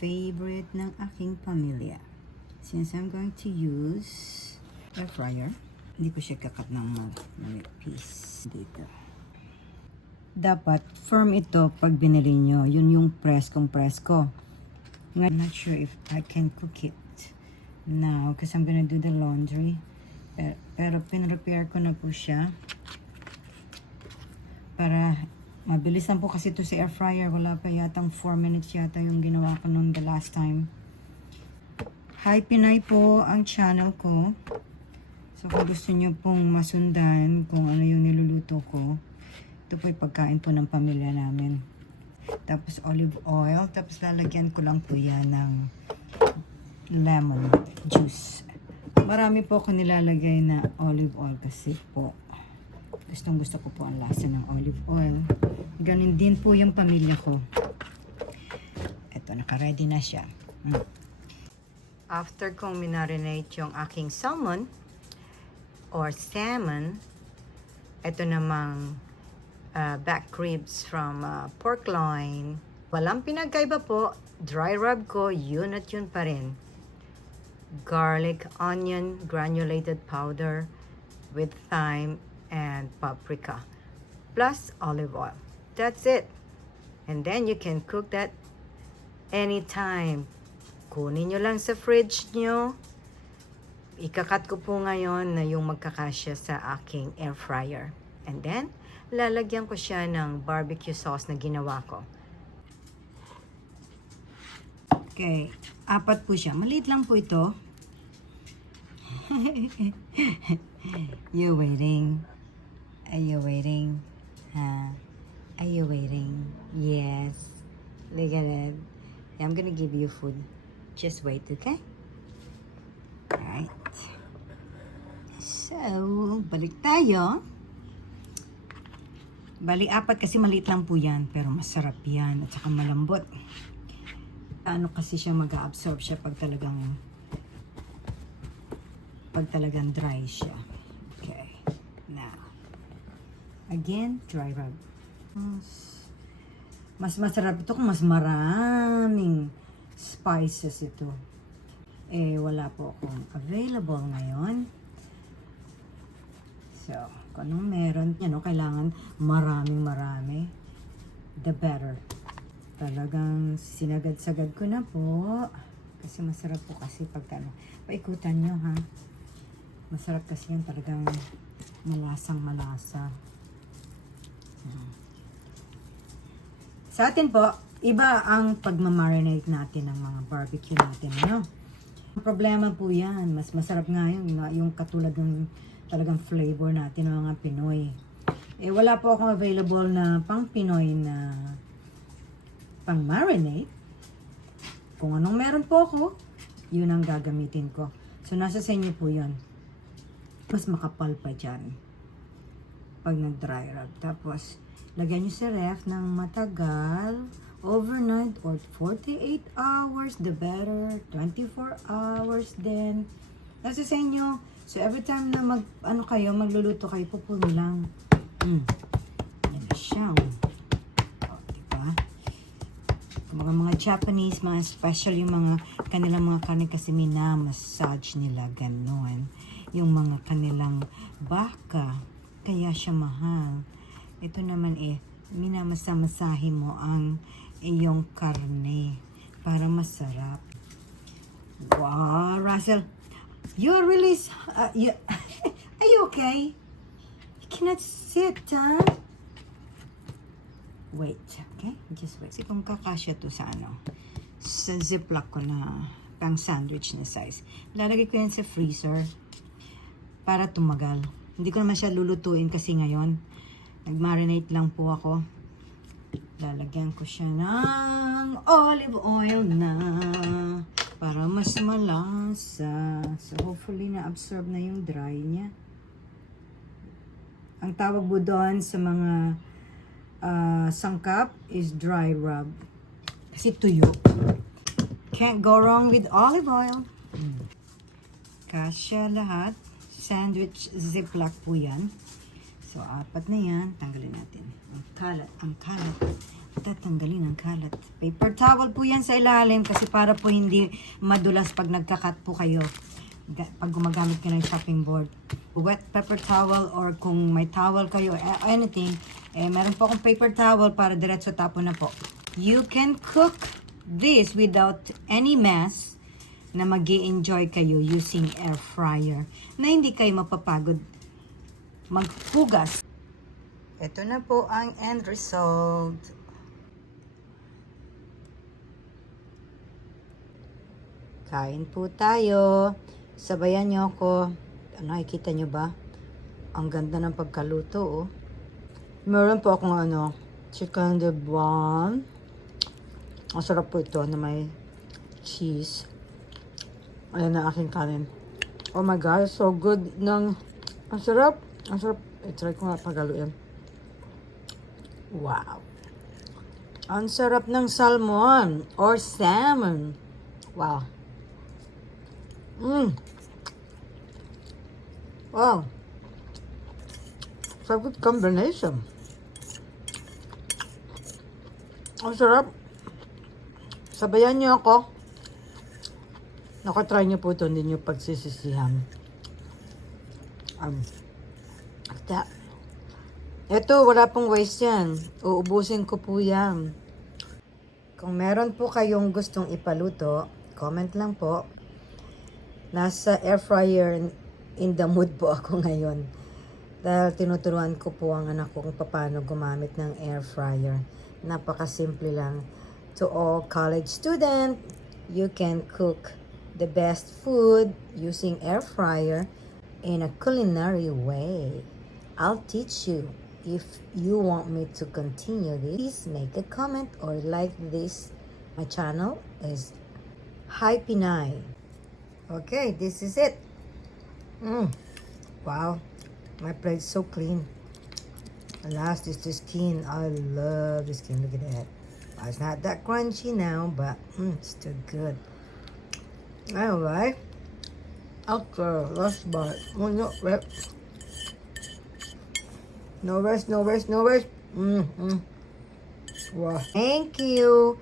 favorite ng aking pamilya. Since I'm going to use air fryer, hindi ko siya kakat ng piece dito. Dapat firm ito pag binili nyo. Yun yung preskong presko. I'm not sure if I can cook it now because I'm gonna do the laundry. Pero pinrepair ko na po siya para mabilis lang po kasi ito sa air fryer. Wala pa yatang 4 minutes yata yung ginawa ko noon the last time. Hi Pinay po ang channel ko. So kung gusto nyo pong masundan kung ano yung niluluto ko, ito po yung pagkain po ng pamilya namin. Tapos olive oil. Tapos lalagyan ko lang po yan ng lemon juice. Marami po ako nilalagay na olive oil kasi po gustong gusto ko po ang lasa ng olive oil. Ganun din po yung pamilya ko. Ito, naka-ready na siya. After kong minarinate yung aking salmon or salmon, ito namang back ribs from pork loin. Walang pinagkaiba po. Dry rub ko, yun at yun pa rin. Garlic, onion, granulated powder with thyme and paprika. Plus olive oil. That's it. And then you can cook that anytime. Kunin nyo lang sa fridge nyo. Ikakat ko po ngayon na yung magkakasya sa aking air fryer. And then, lalagyan ko siya ng barbecue sauce na ginawa ko. Okay, 4 po siya. Maliit lang po ito. You waiting? Are you waiting? Are you waiting? Yes. Look at it. I'm gonna give you food. Just wait, okay? Alright. So, balik tayo. Bali 4 kasi maliit lang po yan. Pero masarap yan. At saka malambot. Ano kasi siya mag-absorb siya pag talagang dry siya. Okay. Now, again, dry rub. Mas masarap ito kung mas maraming spices ito. Eh, wala po akong available ngayon. So, kung anong meron, kailangan marami. The better. Talagang sinagad-sagad ko na po. Kasi masarap po kasi pagka paikutan nyo ha. Masarap kasi yan talagang malasang malasa. Sa atin po, iba ang pagmamarinate natin ng mga barbecue natin. Ano? Ang problema po yan. Mas masarap nga yung katulad ng talagang flavor natin ng mga Pinoy. Eh wala po akong available na pang Pinoy na pang marinate. Kung anong meron po ako, yun ang gagamitin ko. So nasa sa inyo po yun. Mas makapal pa dyan pag nag-dry rub. Tapos lagyan nyo sa ref ng matagal, overnight or 48 hours, the better, 24 hours din. Nasa sa inyo. So every time na magluluto kayo, pupuli lang. Yan na siya. Diba? Mga Japanese, mga special yung mga kanilang mga karne kasi minamassage nila, ganon. Yung mga kanilang baka, kaya siya mahal. Ito naman minamasa-masahe mo ang iyong karne para masarap. Wow, Russell, you're really, are you okay? You cannot sit, huh? Wait, okay? Just wait. Kasi kung kakasya to sa sa ziplock ko na pang sandwich na size. Lalagay ko yan sa freezer para tumagal. Hindi ko naman siya lulutuin kasi ngayon nag-marinate lang po ako. Lalagyan ko siya ng olive oil na para mas malasa. So hopefully na-absorb na yung dry niya. Ang tawag po doon sa mga sangkap is dry rub. Kasi tuyo. Can't go wrong with olive oil. Kasya lahat. Sandwich ziplock po yan. So, 4 na yan. Tanggalin natin. Ang kalat. tatanggalin ang kalat. Paper towel po yan sa ilalim kasi para po hindi madulas pag nagkakat po kayo. Pag gumagamit ka ng chopping board. Wet paper towel or kung may towel kayo or anything, meron po akong paper towel para diretso tapon na po. You can cook this without any mess na mag-i-enjoy kayo using air fryer na hindi kayo mapapagod maghugas. Ito na po ang end result. Kain po tayo. Sabayan niyo ako. Nakikita niyo ba? Ang ganda ng pagkaluto, oh. Meron po akong chicken de blanc. Ang sarap po ito na may cheese. Ayan na aking kanin. Oh my God, so good ng... Ang sarap. Ang sarap. I-try ko nga pagaluin. Wow. Ang sarap ng salmon or salmon. Wow. Wow. So good combination. Ang sarap. Sabayan niyo ako. Nakatry niyo po ito, hindi niyo pagsisisihan. Ito, wala pong waste yan. Uubusin ko po yan. Kung meron po kayong gustong ipaluto, comment lang po. Nasa air fryer in the mood po ako ngayon. Dahil tinuturuan ko po ang anak ko kung paano gumamit ng air fryer. Napakasimple lang. To all college student, you can cook the best food using air fryer in a culinary way. I'll teach you. If you want me to continue this, please make a comment or like this. My channel is Hi Pinay. Okay, this is it. Wow, my plate's so clean. The last is the skin. I love the skin. Look at that. It's not that crunchy now, but it's still good. Alright. Okay, let's bite. No rest. No rest, no rest, no rest. Wow. Thank you.